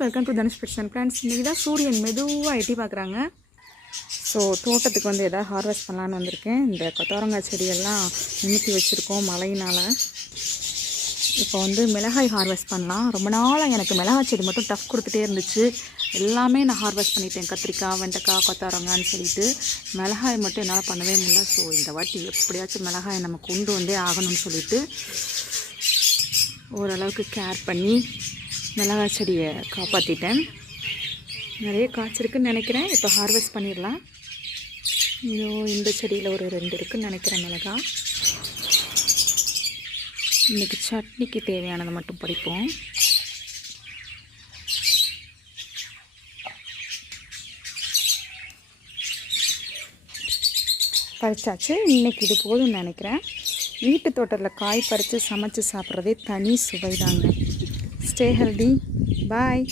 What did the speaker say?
Welcome to Dhanush பெட்சன் friends. இன்றைக்கி தான் சூரியன் மெதுவாக எட்டி பார்க்குறாங்க. ஸோ தோட்டத்துக்கு வந்து எதாவது ஹார்வெஸ்ட் பண்ணலான்னு வந்திருக்கேன். இந்த கொத்தவரங்காய் செடியெல்லாம் நிமித்தி வச்சுருக்கோம் மழையினால். இப்போ வந்து மிளகாய் ஹார்வெஸ்ட் பண்ணலாம். ரொம்ப நாளாக எனக்கு மிளகாய் செடி மட்டும் டஃப் கொடுத்துட்டே இருந்துச்சு. எல்லாமே நான் ஹார்வெஸ்ட் பண்ணிட்டேன், கத்திரிக்காய், வெண்டைக்காய், கொத்தவரங்கான்னு சொல்லிட்டு. மிளகாய் மட்டும் என்னால் பண்ணவே முடியல. ஸோ இந்த வாட்டி எப்படியாச்சும் மிளகாய் நம்ம கொண்டு வந்தே ஆகணும்னு சொல்லிட்டு ஓரளவுக்கு கேர் பண்ணி மிளகாய் செடியை காப்பாற்றிட்டேன். நிறைய காய்ச்சிருக்குன்னு நினைக்கிறேன். இப்போ ஹார்வெஸ்ட் பண்ணிடலாம். ஐயோ, இந்த செடியில் ஒரு 2 இருக்குதுன்னு நினைக்கிறேன் மிளகாய். இன்றைக்கி சட்னிக்கு தேவையானதை மட்டும் படிப்போம். பறிச்சாச்சு. இன்றைக்கி இது போதும்னு நினைக்கிறேன். வீட்டு தோட்டத்தில் காய் பறித்து சமைச்சு சாப்பிட்றதே தனி சுவை தாங்க. Stay healthy. பாய்.